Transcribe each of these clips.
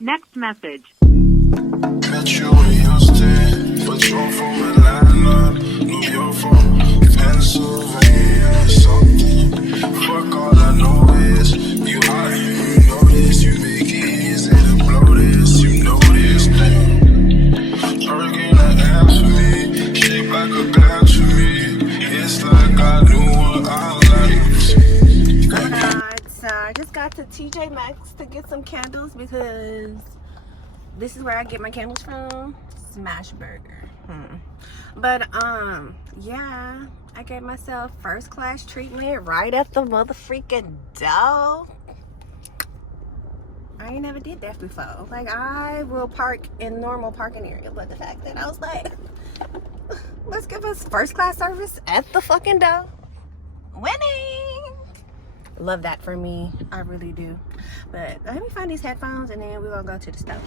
Next message. Met you in Houston, but you're from Atlanta, New York from Pennsylvania, something. Fuck, all I know is you hot, you know this, you make it easy to blow this, you know this thing. Hurricane that ass for me, shaped like a glass for me. It's like I knew what I liked. Alright, so I just got to TJ Maxx to get some candles because this is where I get my candles from. Smash Burger. But yeah, I gave myself first class treatment right at the motherfucking door. I ain't never did that before. Like, I will park in normal parking area, but the fact that I was like, let's give us first class service at the fucking door. Winning! Love that for me. I really do. But let me find these headphones and then we're gonna go to the stove.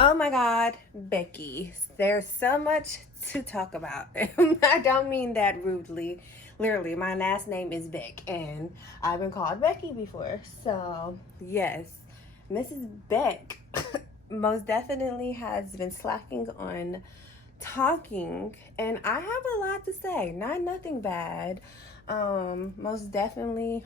Oh my God, Becky, there's so much to talk about. I don't mean that rudely. Literally, my last name is Beck, and I've been called Becky before. So, yes, Mrs. Beck most definitely has been slacking on talking, and I have a lot to say. Nothing bad. Most definitely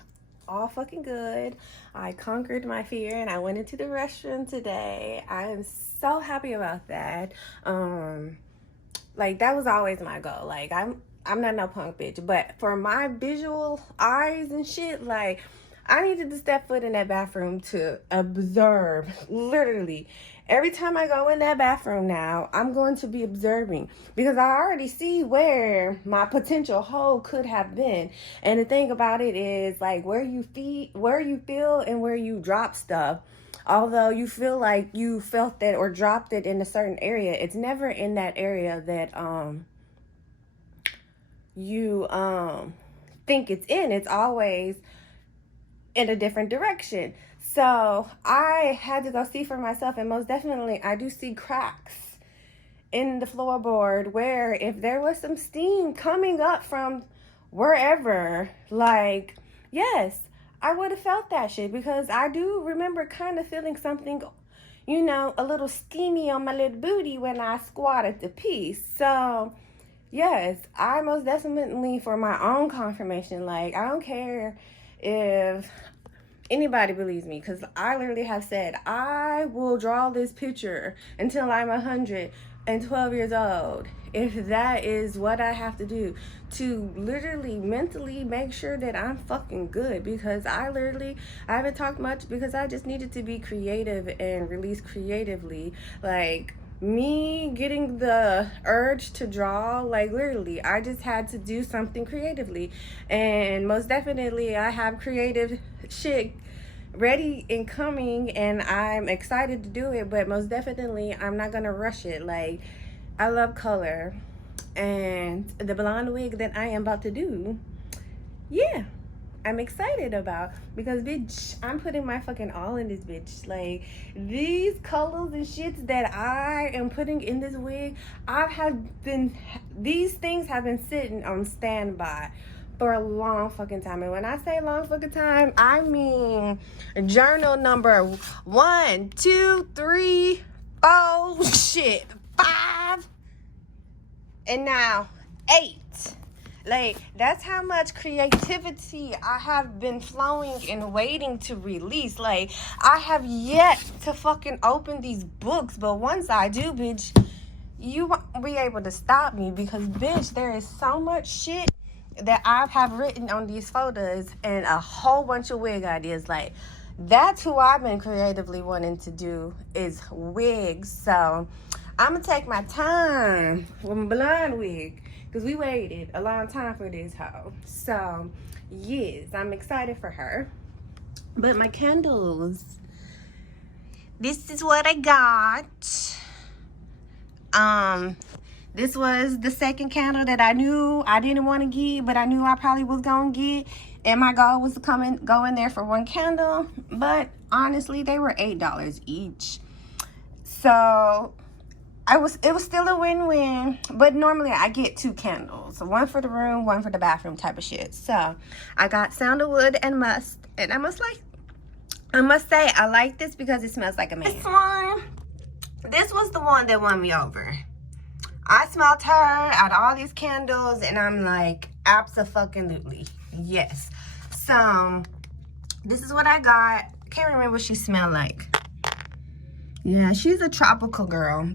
all fucking good. I conquered my fear and I went into the restroom today. I am so happy about that. Like, that was always my goal. Like, I'm not no punk bitch, but for my visual eyes and shit, like, I needed to step foot in that bathroom to observe. Literally, every time I go in that bathroom now, I'm going to be observing because I already see where my potential hole could have been. And the thing about it is, like, where you feel and where you drop stuff. Although you feel like you felt that or dropped it in a certain area, it's never in that area that you think it's in. It's always in a different direction. So I had to go see for myself, and most definitely I do see cracks in the floorboard where if there was some steam coming up from wherever, like, yes, I would have felt that shit because I do remember kind of feeling something, you know, a little steamy on my little booty when I squatted to pee. So yes, I most definitely, for my own confirmation, like, I don't care if anybody believes me, because I literally have said I will draw this picture until I'm 112 years old, if that is what I have to do to literally mentally make sure that I'm fucking good. Because I haven't talked much because I just needed to be creative and release creatively. Like, me getting the urge to draw, like, literally I just had to do something creatively, and most definitely I have creative shit ready and coming, and I'm excited to do it, but most definitely I'm not gonna rush it. Like, I love color, and the blonde wig that I am about to do, yeah, I'm excited about, because bitch, I'm putting my fucking all in this bitch. Like, these colors and shits that I am putting in this wig, these things have been sitting on standby for a long fucking time. And when I say long fucking time, I mean journal number 1, 2, 3, 4, shit, 5, and now 8. Like, that's how much creativity I have been flowing and waiting to release. Like, I have yet to fucking open these books, but once I do, bitch, you won't be able to stop me, because bitch, there is so much shit that I have written on these photos and a whole bunch of wig ideas. Like, that's who I've been creatively wanting to do, is wigs. So I'm gonna take my time with my blonde wig because we waited a long time for this hoe. So yes, I'm excited for her. But my candles, this is what I got. This was the second candle that I knew I didn't want to get, but I knew I probably was gonna get, and my goal was to go in there for one candle. But honestly, they were $8 each, so it was still a win-win. But normally I get 2 candles, one for the room, one for the bathroom type of shit. So I got sandalwood and musk, and I must say I like this because it smells like a man. This was the one that won me over. I smelled her out of all these candles, and I'm like, abso-fucking-lutely, yes. So this is what I got. Can't remember what she smelled like. Yeah, she's a tropical girl.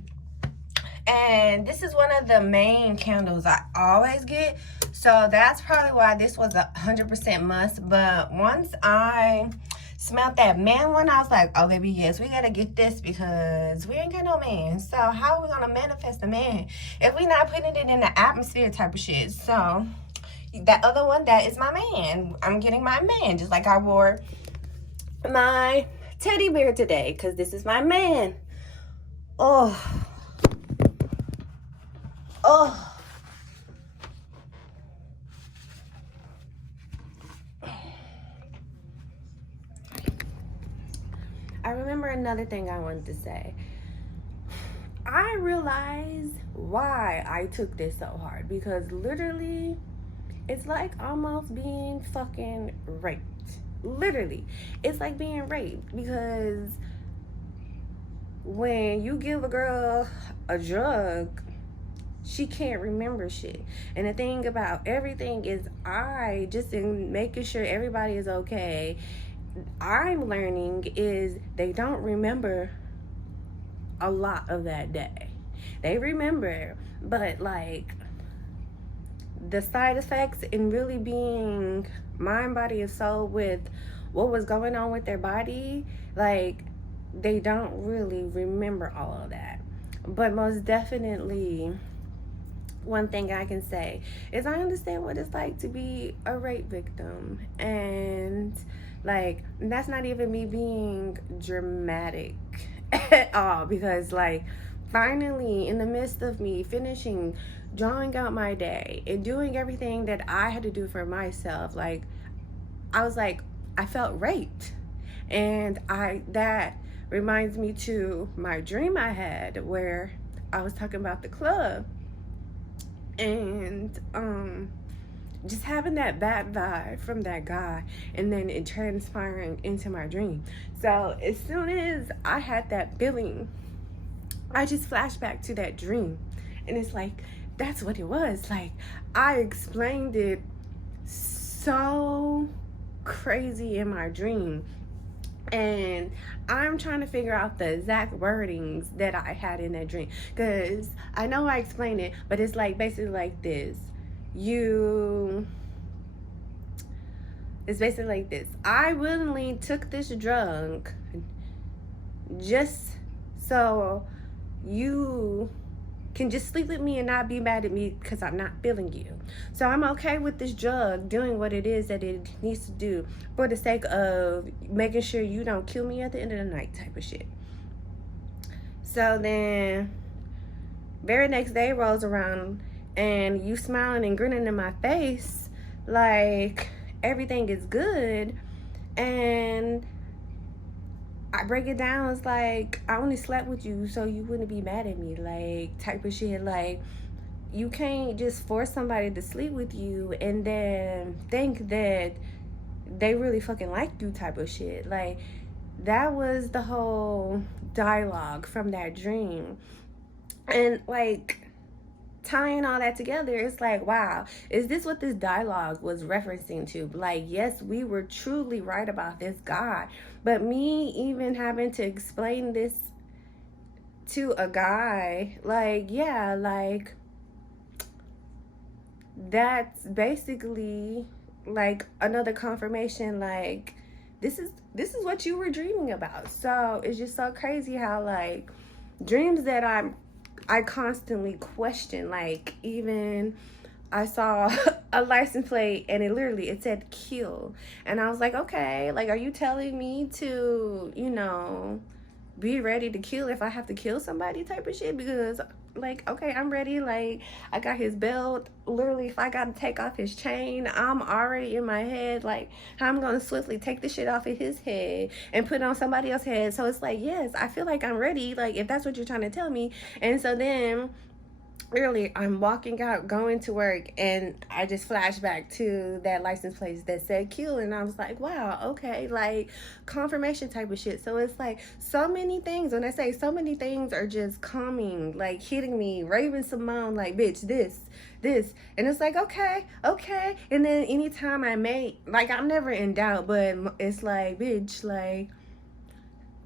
And this is one of the main candles I always get. So that's probably why this was 100% must. But once I smelled that man one, I was like, oh baby, yes, we gotta get this because we ain't got no man. So how are we gonna manifest a man if we not putting it in the atmosphere type of shit? So that other one, that is my man. I'm getting my man, just like I wore my teddy bear today, because this is my man. Oh, I remember another thing I wanted to say. I realized why I took this so hard, because literally it's like almost being fucking raped. Literally, it's like being raped, because when you give a girl a drug, she can't remember shit. And the thing about everything is, just in making sure everybody is okay, I'm learning is they don't remember a lot of that day. They remember, but like the side effects and really being mind, body, and soul with what was going on with their body, like they don't really remember all of that. But most definitely, one thing I can say is I understand what it's like to be a rape victim. And like, that's not even me being dramatic at all, because like finally, in the midst of me finishing drawing out my day and doing everything that I had to do for myself, like I was like, I felt raped. And that reminds me to my dream I had where I was talking about the club, and just having that bad vibe from that guy, and then it transpiring into my dream. So as soon as I had that feeling, I just flashed back to that dream, and it's like, that's what it was. Like, I explained it so crazy in my dream, and I'm trying to figure out the exact wordings that I had in that dream, because I know I explained it, but it's like basically like this. It's basically like this. I willingly took this drug just so you can just sleep with me and not be mad at me because I'm not feeling you. So I'm okay with this drug doing what it is that it needs to do for the sake of making sure you don't kill me at the end of the night type of shit. So then very next day rolls around, and you smiling and grinning in my face like everything is good, and I break it down. It's like, I only slept with you so you wouldn't be mad at me, like type of shit. Like, you can't just force somebody to sleep with you and then think that they really fucking like you type of shit. Like, that was the whole dialogue from that dream. And like, tying all that together, it's like, wow, is this what this dialogue was referencing to? Like, yes, we were truly right about this guy, but me even having to explain this to a guy, like, yeah, like, that's basically like another confirmation, like, this is what you were dreaming about. So it's just so crazy how like dreams that I'm I constantly question, like, even I saw a license plate and it said kill. And I was like, okay, like, are you telling me to, be ready to kill if I have to kill somebody type of shit? Because, like, okay, I'm ready. Like, I got his belt. Literally, if I got to take off his chain, I'm already in my head, like, how I'm going to swiftly take the shit off of his head and put it on somebody else's head. So it's like, yes, I feel like I'm ready, like, if that's what you're trying to tell me. And so then early I'm walking out going to work and I just flashed back to that license plate that said kill, and I was like, wow, okay, like confirmation type of shit. So it's like so many things, when I say so many things are just coming, like hitting me, Raven Simone, like, bitch, this, and it's like, okay, and then anytime I make, like, I'm never in doubt, but it's like, bitch, like,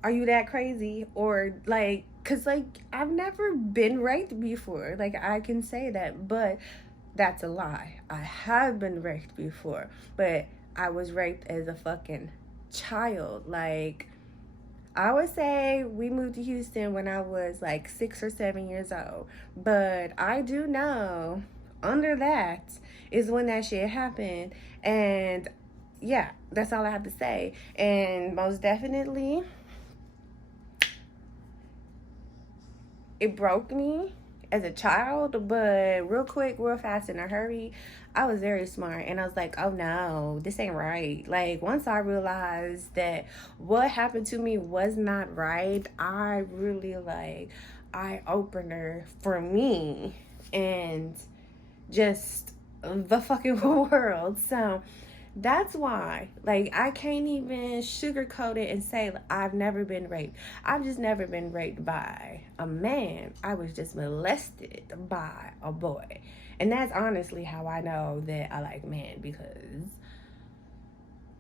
are you that crazy? Or like, cause like I've never been raped before, like I can say that, but that's a lie. I have been raped before, but I was raped as a fucking child. Like, I would say we moved to Houston when I was like 6 or 7 years old, but I do know under that is when that shit happened. And yeah, that's all I have to say. And most definitely, it broke me as a child, but real quick, real fast, in a hurry, I was very smart, and I was like, oh no, this ain't right. Like, once I realized that what happened to me was not right, I really, like, eye-opener for me and just the fucking world. So that's why, like, I can't even sugarcoat it and say I've never been raped. I've just never been raped by a man. I was just molested by a boy. And that's honestly how I know that I like men, because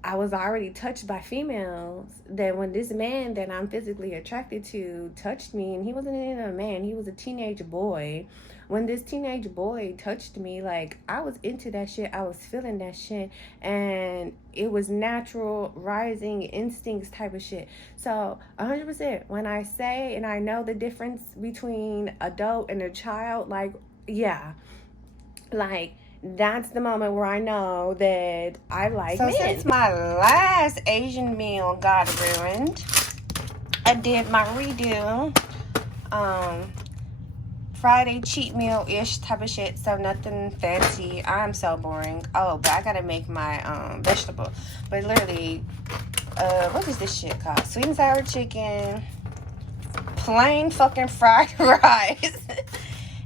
I was already touched by females. That when this man that I'm physically attracted to touched me, and he wasn't even a man, he was a teenage boy. When this teenage boy touched me, like, I was into that shit. I was feeling that shit. And it was natural, rising instincts type of shit. So 100%, when I say and I know the difference between adult and a child, like, yeah, like, that's the moment where I know that I like men. Since my last Asian meal got ruined, I did my redo. Friday cheat meal-ish type of shit, so nothing fancy. I'm so boring. Oh, but I gotta make my vegetable. But literally, what is this shit called? Sweet and sour chicken, plain fucking fried rice,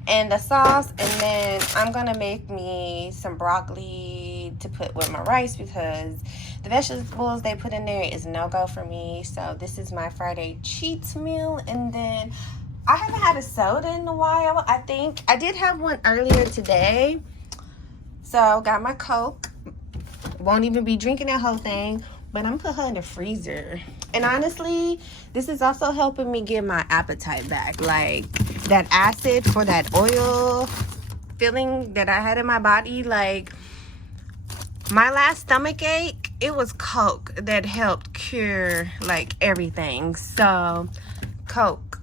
and the sauce. And then I'm gonna make me some broccoli to put with my rice, because the vegetables they put in there is no-go for me. So this is my Friday cheat meal. And then I haven't had a soda in a while. I think I did have one earlier today. So got my Coke. Won't even be drinking that whole thing, but I'm put her in the freezer. And honestly, this is also helping me get my appetite back. Like, that acid for that oil feeling that I had in my body. Like, my last stomach ache, it was Coke that helped cure, like, everything. So, Coke.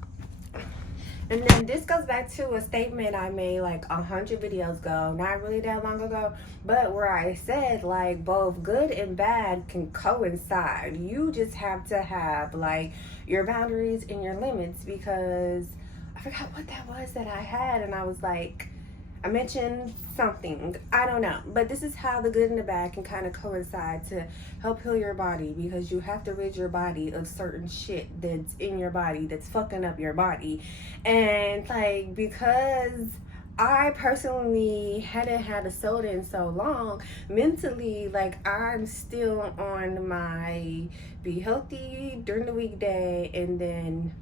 And then this goes back to a statement I made like 100 videos ago, not really that long ago, but where I said, like, both good and bad can coincide. You just have to have, like, your boundaries and your limits, because I forgot what that was that I had, and I was like, I mentioned something, I don't know, but this is how the good and the bad can kind of coincide to help heal your body, because you have to rid your body of certain shit that's in your body that's fucking up your body. And like, because I personally hadn't had a soda in so long, mentally, like, I'm still on my be healthy during the weekday, and then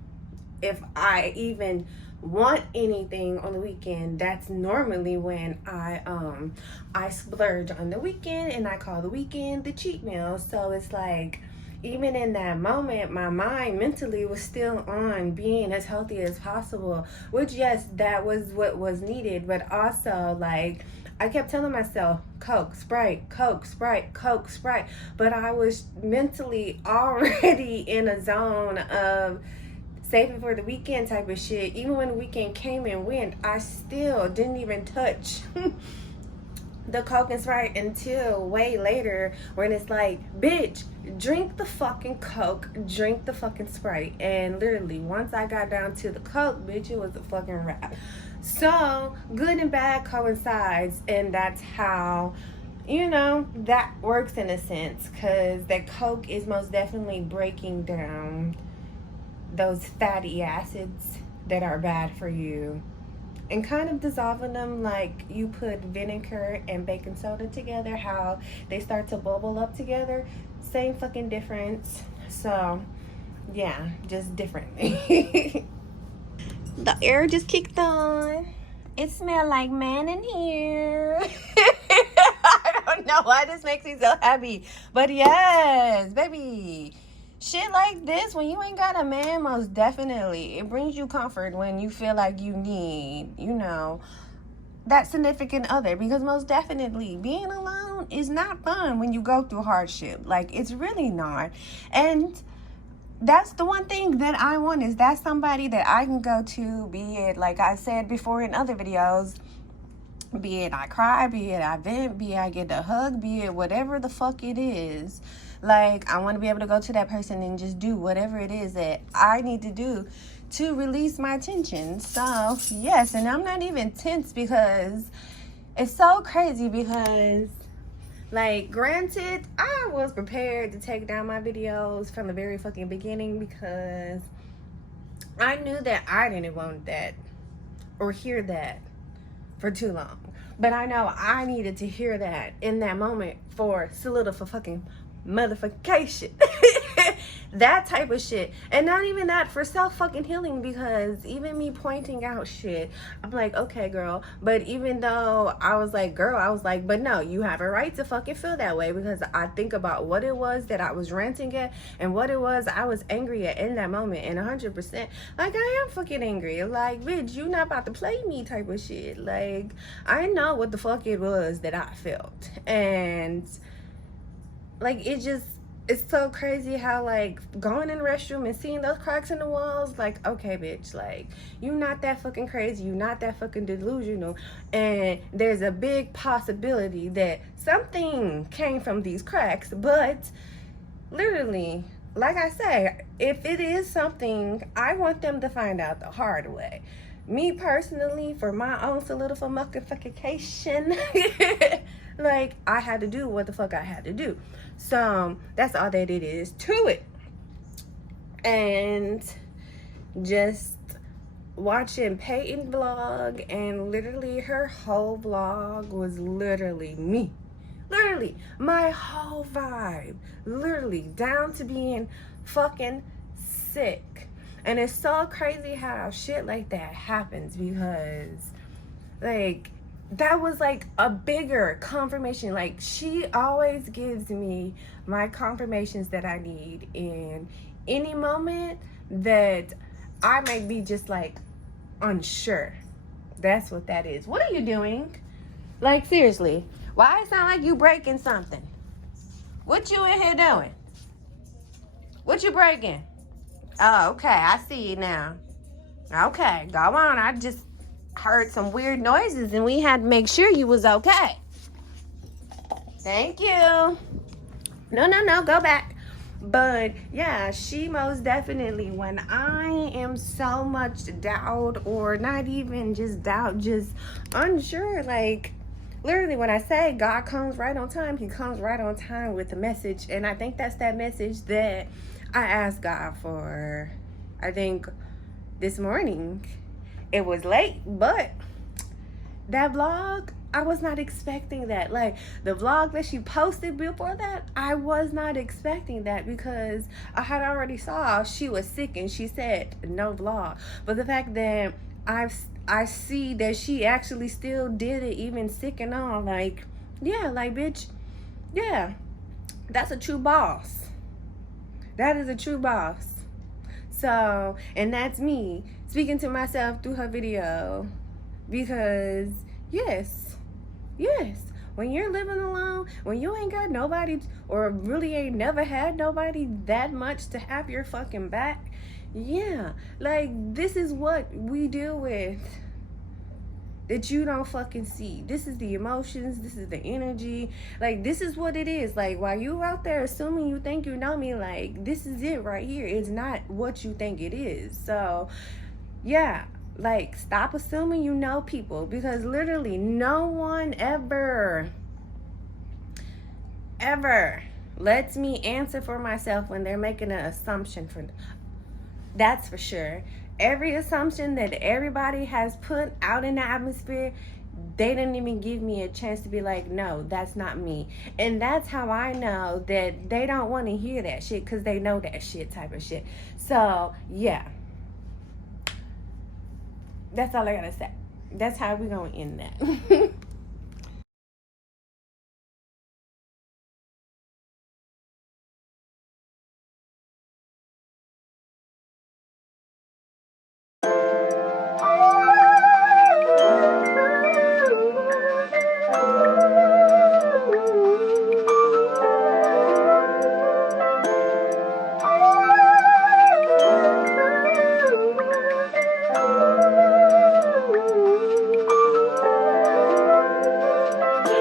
if I even want anything on the weekend, that's normally when I splurge on the weekend, and I call the weekend the cheat meal. So it's like, even in that moment, my mind mentally was still on being as healthy as possible, which, yes, that was what was needed, but also, like, I kept telling myself, Coke, Sprite, Coke, Sprite, Coke, Sprite, but I was mentally already in a zone of save it for the weekend type of shit. Even when the weekend came and went, I still didn't even touch the Coke and Sprite until way later, when it's like, bitch, drink the fucking Coke, drink the fucking Sprite. And literally, once I got down to the Coke, bitch, it was a fucking wrap. So good and bad coincides, and that's how, you know, that works in a sense, because that Coke is most definitely breaking down those fatty acids that are bad for you and kind of dissolving them like you put vinegar and baking soda together, how they start to bubble up together. Same fucking difference. So yeah, just differently. The air just kicked on. It smells like man in here. I don't know why this makes me so happy, but yes, baby, shit like this, when you ain't got a man, most definitely it brings you comfort when you feel like you need, you know, that significant other. Because most definitely being alone is not fun when you go through hardship. Like, it's really not. And that's the one thing that I want, is that somebody that I can go to, be it, like I said before in other videos, be it I cry, be it I vent, be it I get a hug, be it whatever the fuck it is. Like, I want to be able to go to that person and just do whatever it is that I need to do to release my tension. So yes, and I'm not even tense, because it's so crazy, because, like, granted, I was prepared to take down my videos from the very fucking beginning, because I knew that I didn't want that or hear that for too long. But I know I needed to hear that in that moment for fucking motherfucation. That type of shit. And not even that, for self fucking healing, because even me pointing out shit, I'm like, okay, girl. But even though I was like, girl, I was like, but no, you have a right to fucking feel that way, because I think about what it was that I was ranting at and what it was I was angry at in that moment. And 100%, like, I am fucking angry. Like, bitch, you not about to play me type of shit. Like, I know what the fuck it was that I felt. And like, it's so crazy how, like, going in the restroom and seeing those cracks in the walls, like, okay, bitch, like, you not that fucking crazy, you not that fucking delusional, and there's a big possibility that something came from these cracks. But literally, like I say, if it is something, I want them to find out the hard way. Me personally, for my own solidification, like, I had to do what the fuck I had to do. So that's all that it is to it. And just watching Peyton vlog, and literally her whole vlog was literally me. Literally, my whole vibe. Literally, down to being fucking sick. And it's so crazy how shit like that happens, because, like, that was like a bigger confirmation. Like, she always gives me my confirmations that I need in any moment that I may be just like unsure. That's what that is. What are you doing? Like, seriously, why it sound like you breaking something? What you in here doing? What you breaking? Oh, okay, I see you now. Okay, go on. I just heard some weird noises and we had to make sure you was okay. Thank you. No, go back. But yeah, she most definitely, when I am so much doubt, or not even just doubt, just unsure, like, literally, when I say God comes right on time, he comes right on time with the message. And I think that's that message that I asked God for, I think, this morning. It was late, but that vlog, I was not expecting that. Like, the vlog that she posted before that, I was not expecting that, because I had already saw she was sick and she said no vlog. But the fact that I see that she actually still did it, even sick and all, like, yeah, like, bitch, yeah, that's a true boss. That is a true boss. So, and that's me speaking to myself through her video, because yes, when you're living alone, when you ain't got nobody, or really ain't never had nobody that much to have your fucking back, Yeah, like this is what we deal with that you don't fucking see. This is the emotions, this is the energy. Like, this is what it is. Like, while you out there assuming you think you know me, like, this is it right here. It's not what you think it is. So, yeah, like, stop assuming you know people, because literally no one ever lets me answer for myself when they're making an assumption for them. That's for sure. Every assumption that everybody has put out in the atmosphere, they didn't even give me a chance to be like, no, that's not me. And that's how I know that they don't want to hear that shit, because they know that shit type of shit. So, yeah. That's all I gotta say. That's how we're gonna end that.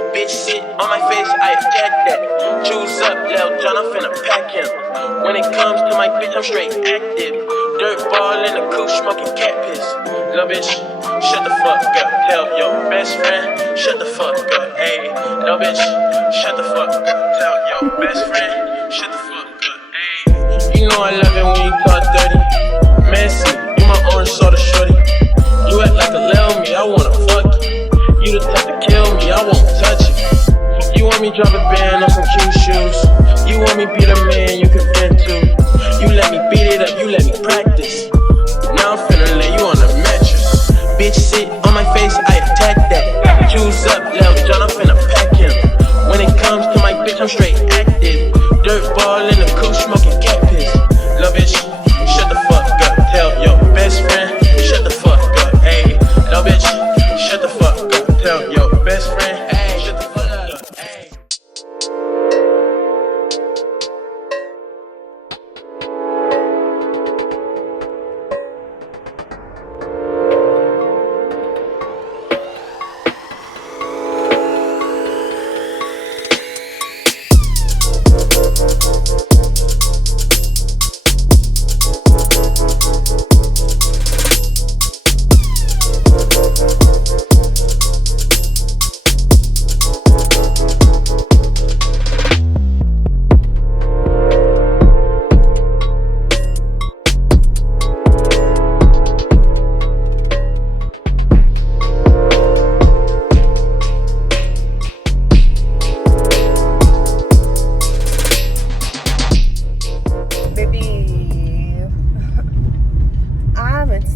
Bitch sit on my face, I attack that. Choose up, Lil John, I'm finna pack him. When it comes to my bitch, I'm straight active. Dirt ball in the coupe, smoking cat piss. Lil bitch, shut the fuck up. Tell your best friend, shut the fuck up. Ayy, lil bitch, shut the fuck up. Tell your best friend, shut the fuck up. Ayy, you know I love it when you talk dirty. Messy, you my orange soda shorty. You act like a lil me, I wanna fuck you. You the type to kill me, I won't touch it. You want me drop a band on some cute shoes. You want me be the man you can vent to. You let me beat it up, you let me practice. Now I'm finna lay you on the mattress. Bitch sit on my face, I attack that. Choose up, Lil John, I'm finna pack him. When it comes to my bitch, I'm straight active. Dirt ball in the coupe, smoking cat piss. Lil bitch, shut the fuck up. Tell your best friend, shut the fuck up. Ayy, lil bitch, shut the fuck up. Tell your best friend, ayy, shut the fuck up, ayy.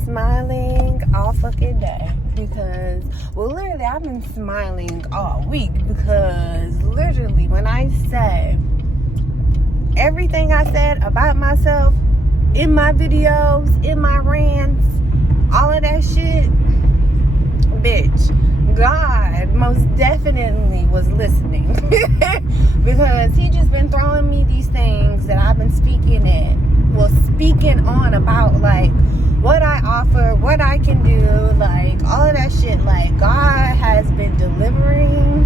Smiling all fucking day, because, well, literally I've been smiling all week, because literally when I say everything I said about myself in my videos, in my rants, all of that shit, bitch, God most definitely was listening. Because he just been throwing me these things that I've been speaking on about, like, what I offer, what I can do, like, all of that shit. Like, God has been delivering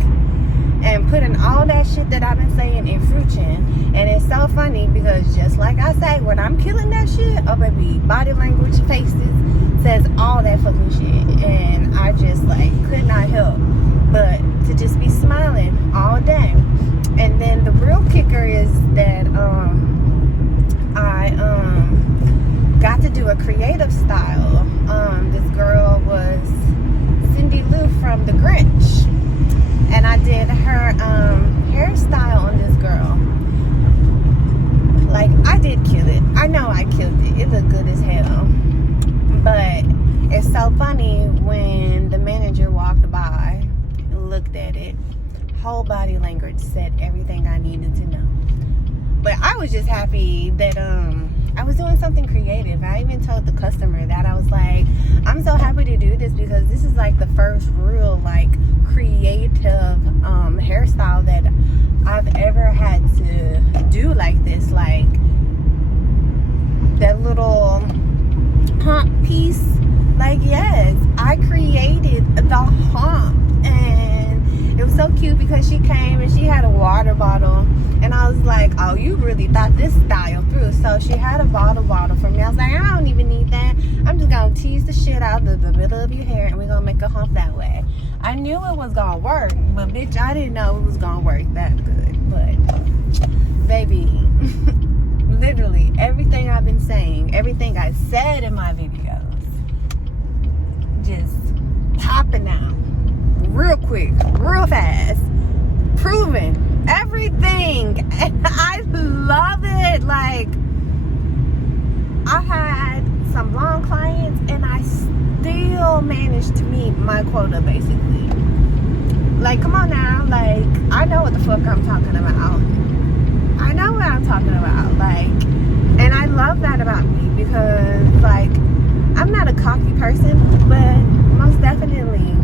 and putting all that shit that I've been saying in fruition. And it's so funny, because just like I say, when I'm killing that shit, oh baby, body language, faces, says all that fucking shit. And I just, like, could not help but to just be smiling all day. And then the real kicker is that I got to do a creative style. This girl was Cindy Lou from The Grinch, and I did her hairstyle on this girl. Like, I did kill it. I know I killed it. It looked good as hell. But it's so funny, when the manager walked by, looked at it, whole body language said everything I needed to know. But I was just happy that I was doing something creative. I even told the customer that. I was like, I'm so happy to do this, because this is like the first real, like, creative hairstyle that I've ever had to do like this. Like, that little because she came and she had a water bottle. And I was like, oh, you really thought this style through. So she had a bottle for me. I was like, I don't even need that. I'm just going to tease the shit out of the middle of your hair and we're going to make a hump that way. I knew it was going to work, but bitch, I didn't know it was going to work that good. But, baby, literally everything I've been saying, everything I said in my videos, just popping out real quick, real fast, proving everything. And I love it. Like, I had some blonde clients and I still managed to meet my quota, basically. Like, come on now. Like, I know what the fuck I'm talking about. I know what I'm talking about. Like, and I love that about me because, like, I'm not a cocky person, but most definitely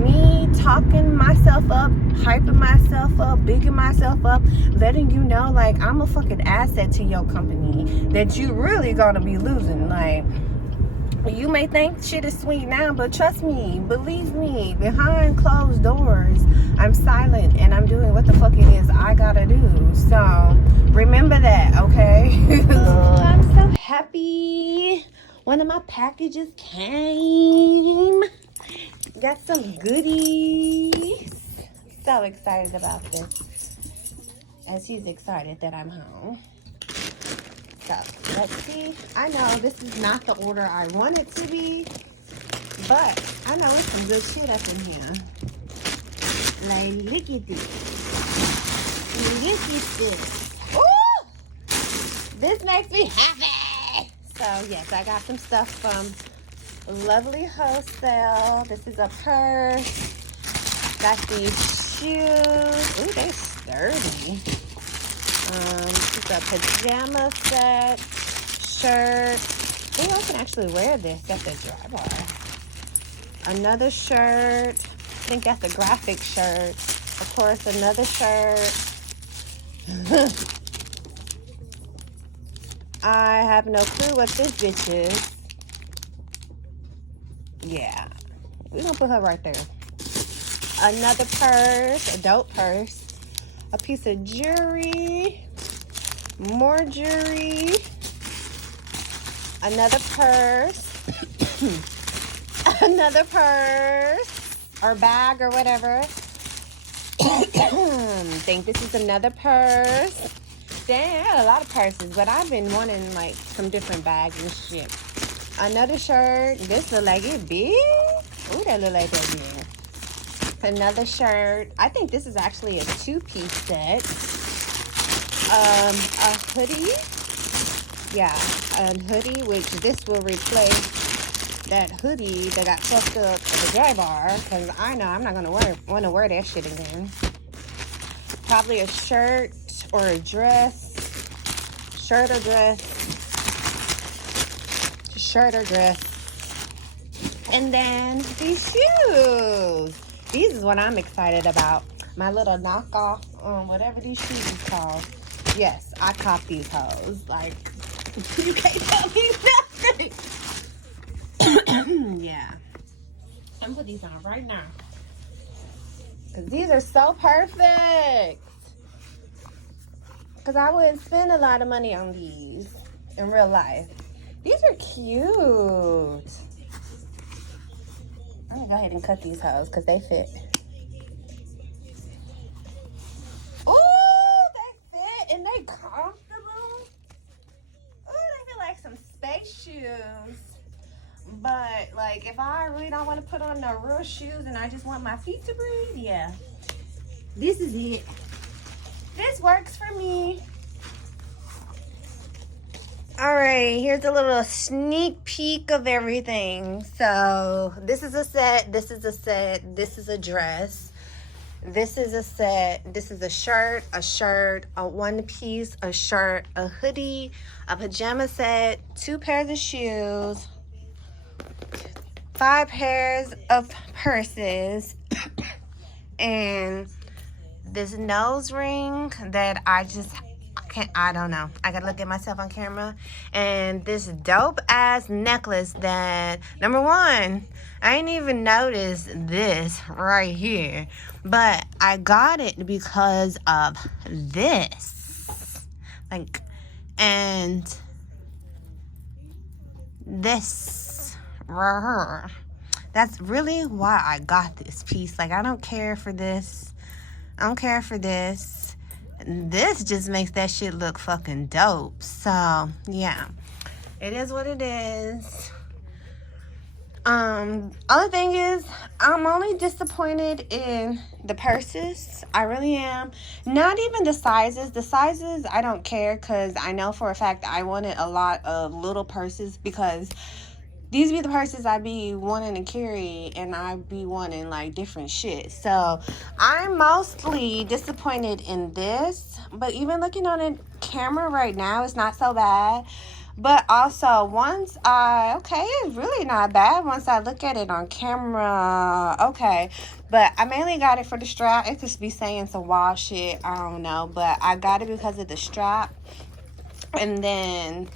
me talking myself up, hyping myself up, bigging myself up, letting you know, like, I'm a fucking asset to your company that you really gonna be losing. Like, you may think shit is sweet now, but trust me, believe me, behind closed doors, I'm silent and I'm doing what the fuck it is I gotta do. So remember that, okay? Oh, I'm so happy. One of my packages came. Got some goodies. So excited about this. As he's excited that I'm home. So, let's see. I know this is not the order I want it to be, but I know there's some good shit up in here. Like, look at this. Look at this. Ooh! This makes me happy. So, yes, I got some stuff from Lovely Hairstyle. This is a purse. Got these shoes. Ooh, they're sturdy. This is a pajama set, shirt. Oh, I can actually wear this at the dry bar. Another shirt. I think that's a graphic shirt. Of course, another shirt. I have no clue what this bitch is. Yeah, we're gonna put her right there. Another purse, a dope purse. A piece of jewelry, more jewelry, another purse, another purse, or bag, or whatever. Think this is another purse. Damn, I got a lot of purses, but I've been wanting, like, some different bags and shit. Another shirt. This look like it big. Ooh, that look like that big. Another shirt. I think this is actually a two-piece set. A hoodie. Yeah, a hoodie, which this will replace that hoodie that got fucked up at the dry bar, because I know I'm not gonna want to wear that shit again. Probably a shirt or a dress. Shirt or dress. Shirt or dress. And then these shoes. These is what I'm excited about. My little knockoff, whatever these shoes is called. Yes, I caught these hoes. Like, you can't tell me nothing. Yeah. I'm gonna put these on right now. Because these are so perfect. Because I wouldn't spend a lot of money on these in real life. These are cute. I'm gonna go ahead and cut these hoes because they fit. Oh, they fit and they comfortable. Oh, they feel like some space shoes. But, like, if I really don't want to put on no real shoes and I just want my feet to breathe, yeah. This is it. This works for me. All right, here's a little sneak peek of everything. So this is a set, this is a set, this is a dress, this is a set, this is a shirt, a one piece, a shirt, a hoodie, a pajama set, 2 pairs of shoes, 5 pairs of purses, and this nose ring that I don't know. I gotta look at myself on camera. And this dope ass necklace that, number one, I ain't even noticed this right here, but I got it because of this. Like, and this right here. That's really why I got this piece. Like, I don't care for this. I don't care for this. This just makes that shit look fucking dope. So, yeah. It is what it is. Other thing is, I'm only disappointed in the purses. I really am. Not even the sizes. The sizes, I don't care, because I know for a fact I wanted a lot of little purses, because these be the purses I be wanting to carry, and I be wanting like different shit. So I'm mostly disappointed in this, but even looking on the camera right now, it's not so bad. But also, it's really not bad once I look at it on camera. Okay, but I mainly got it for the strap. It could be saying to wash it, I don't know, but I got it because of the strap. And then,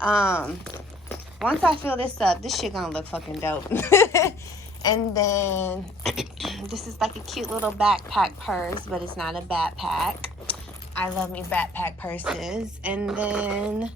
once I fill this up, this shit gonna look fucking dope. And then, this is like a cute little backpack purse, but it's not a backpack. I love me backpack purses. And then,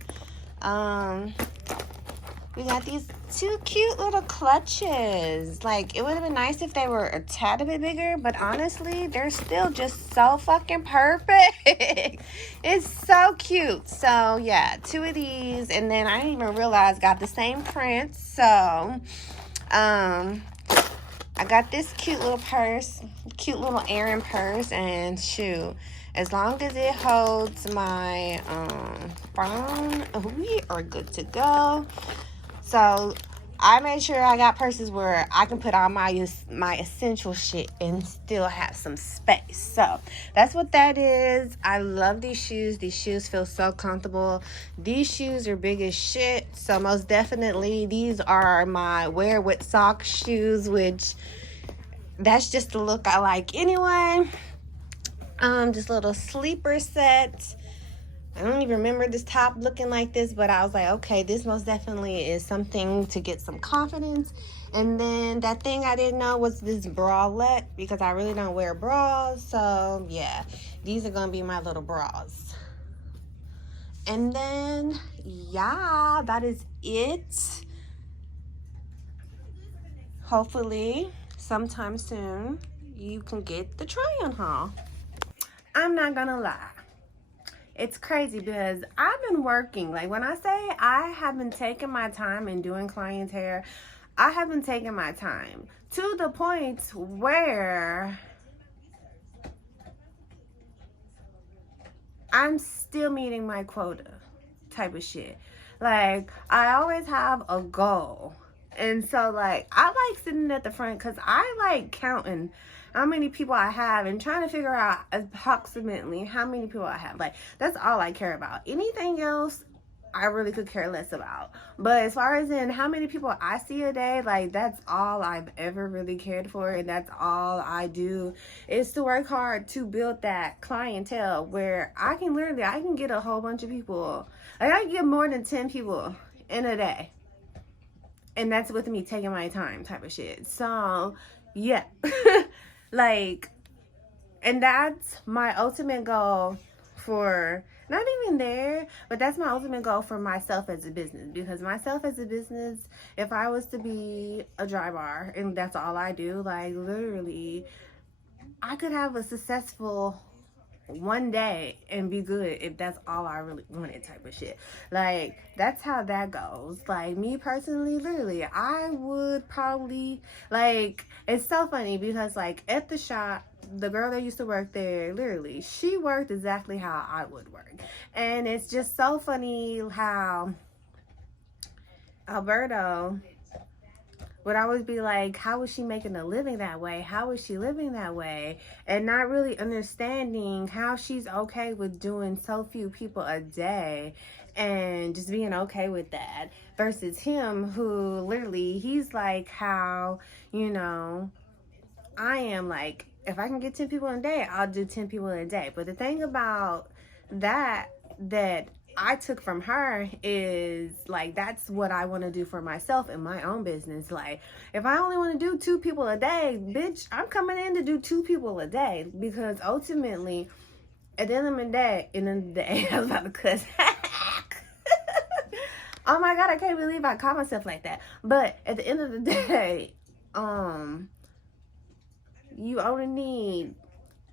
we got these two cute little clutches. Like, it would have been nice if they were a tad bit bigger, but honestly, they're still just so fucking perfect. It's so cute. So, yeah, two of these, and then I didn't even realize got the same print. So, I got this cute little purse, cute little Erin purse, and shoot, as long as it holds my phone, we are good to go. So I made sure I got purses where I can put all my essential shit and still have some space. So that's what that is. I love these shoes. These shoes feel so comfortable. These shoes are big as shit. So most definitely these are my wear with socks shoes, which that's just the look I like anyway. This little sleeper set. I don't even remember this top looking like this, but I was like, okay, this most definitely is something to get some confidence. And then that thing I didn't know was this bralette, because I really don't wear bras. So yeah, these are gonna be my little bras. And then yeah, that is it. Hopefully sometime soon you can get the try-on haul. I'm not gonna lie, it's crazy because I've been working. Like, when I say I have been taking my time and doing clients' hair, I have been taking my time to the point where I'm still meeting my quota type of shit. Like, I always have a goal. And so, like, I like sitting at the front because I like counting how many people I have and trying to figure out approximately how many people I have. Like, that's all I care about. Anything else, I really could care less about. But as far as in how many people I see a day, like, that's all I've ever really cared for, and that's all I do, is to work hard to build that clientele where I can get a whole bunch of people. Like, I can get more than 10 people in a day. And that's with me taking my time type of shit. So, yeah. Like, and that's my ultimate goal for, not even there, but that's my ultimate goal for myself as a business. Because myself as a business, if I was to be a dry bar and that's all I do, like, literally, I could have a successful one day and be good if that's all I really wanted type of shit. Like, that's how that goes. Like, me personally, literally, I would probably, like, it's so funny because, like, at the shop, the girl that used to work there, literally, she worked exactly how I would work. And it's just so funny how Alberto would always be like, how is she making a living that way? How is she living that way? And not really understanding how she's okay with doing so few people a day and just being okay with that. Versus him, who literally, he's like how, you know, I am. Like, if I can get 10 people in a day, I'll do 10 people in a day. But the thing about that I took from her is like, that's what I want to do for myself in my own business. Like, if I only want to do 2 people a day, bitch, I'm coming in to do 2 people a day, because ultimately, at the end of the day, I was about to cuss. Oh my God, I can't believe I call myself like that. But at the end of the day, you only need,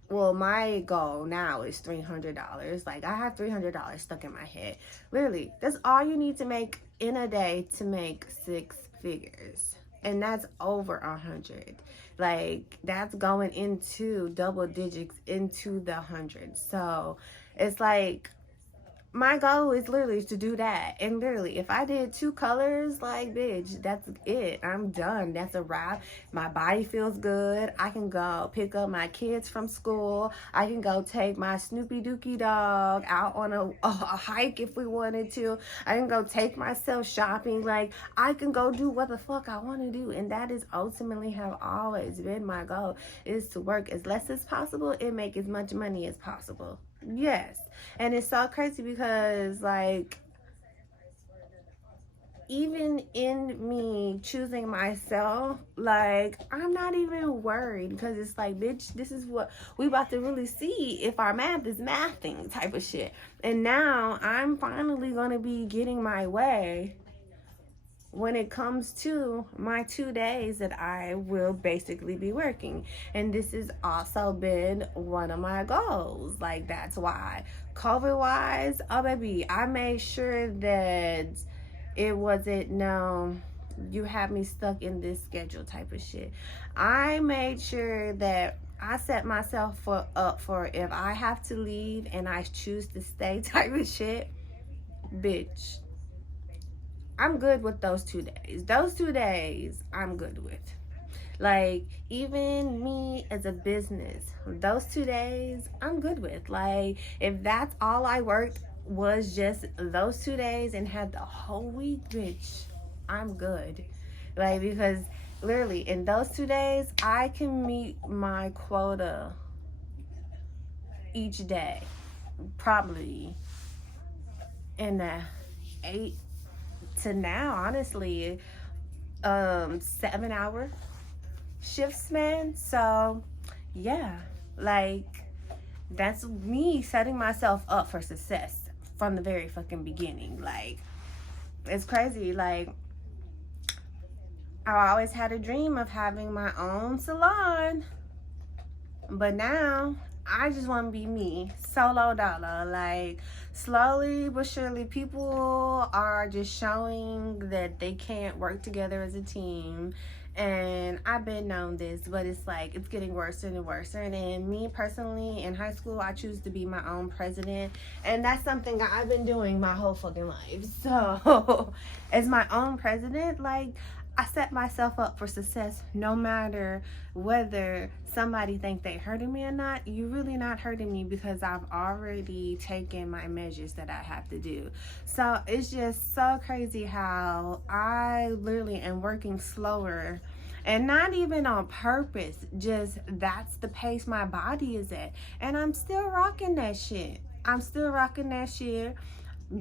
well, my goal now is $300. Like, I have $300 stuck in my head. Literally, that's all you need to make in a day to make 6 figures. And that's over 100. Like, that's going into double digits, into the hundreds. So it's like, my goal is literally to do that. And literally, if I did 2 colors, like, bitch, that's it. I'm done. That's a wrap. My body feels good. I can go pick up my kids from school. I can go take my Snoopy Dookie dog out on a hike if we wanted to. I can go take myself shopping. Like, I can go do what the fuck I want to do. And that is ultimately have always been my goal, is to work as less as possible and make as much money as possible. Yes. And it's so crazy because, like, even in me choosing myself, like, I'm not even worried, because it's like, bitch, this is what we about to really see if our math is mathing type of shit. And now I'm finally going to be getting my way when it comes to my 2 days that I will basically be working. And this has also been one of my goals. Like, that's why COVID wise, oh baby, I made sure that it wasn't, no, you have me stuck in this schedule type of shit. I made sure that I set myself up for if I have to leave and I choose to stay type of shit, bitch, I'm good with those 2 days. Those 2 days, I'm good with. Like, even me as a business, those 2 days, I'm good with. Like, if that's all I worked was just those 2 days and had the whole week, bitch, I'm good. Like, because literally in those 2 days, I can meet my quota each day. Probably in the 8 to now, honestly, 7-hour shifts, man. So yeah, like, that's me setting myself up for success from the very fucking beginning. Like, it's crazy. Like, I always had a dream of having my own salon, but now I just want to be me, solo dolo. Like, slowly but surely, people are just showing that they can't work together as a team. And I've been known this, but it's like, it's getting worse and worse. And me personally, in high school, I choose to be my own president. And that's something I've been doing my whole fucking life. So, as my own president, like, I set myself up for success no matter whether somebody think they hurting me or not. You really not hurting me, because I've already taken my measures that I have to do. So it's just so crazy how I literally am working slower, and not even on purpose, just that's the pace my body is at. And I'm still rocking that shit.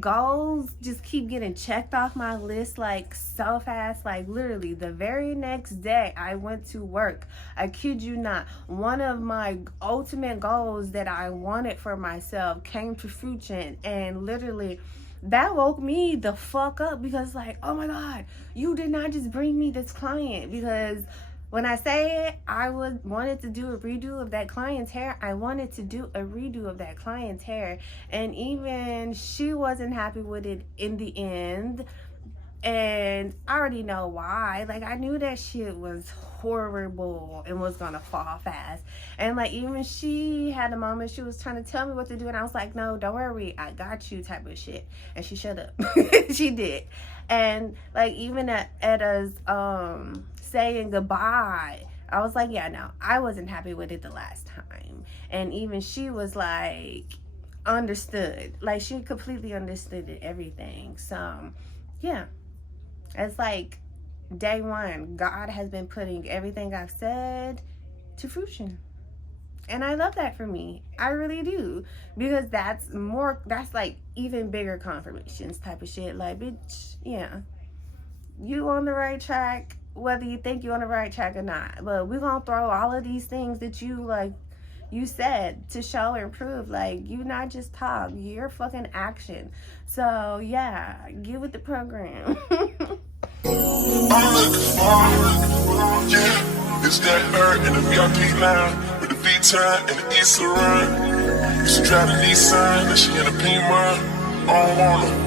Goals just keep getting checked off my list, like, so fast. Like, literally the very next day I went to work. I kid you not, one of my ultimate goals that I wanted for myself came to fruition. And literally that woke me the fuck up, because, like, oh my God, you did not just bring me this client. Because when I say it, I wanted to do a redo of that client's hair. I wanted to do a redo of that client's hair. And even she wasn't happy with it in the end. And I already know why. Like, I knew that shit was horrible and was gonna fall fast. And, like, even she had a moment, she was trying to tell me what to do, and I was like, no, don't worry, I got you type of shit. And she shut up. She did. And, like, even at us saying goodbye, I was like, yeah, no, I wasn't happy with it the last time. And even she was like, understood. Like, she completely understood it, everything. So yeah, it's like day one, God has been putting everything I've said to fruition. And I love that for me. I really do. Because that's like even bigger confirmations type of shit. Like, bitch, yeah. You on the right track, whether you think you're on the right track or not. But we're gonna throw all of these things that you said to show and prove, like, you not just talk, you're fucking action. So yeah, get with the program. I'm looking for, yeah, it's that bird in the VIP line with the V-time and the East Laurent. Used to drive the Nissan, now she in a Pima. I don't want her.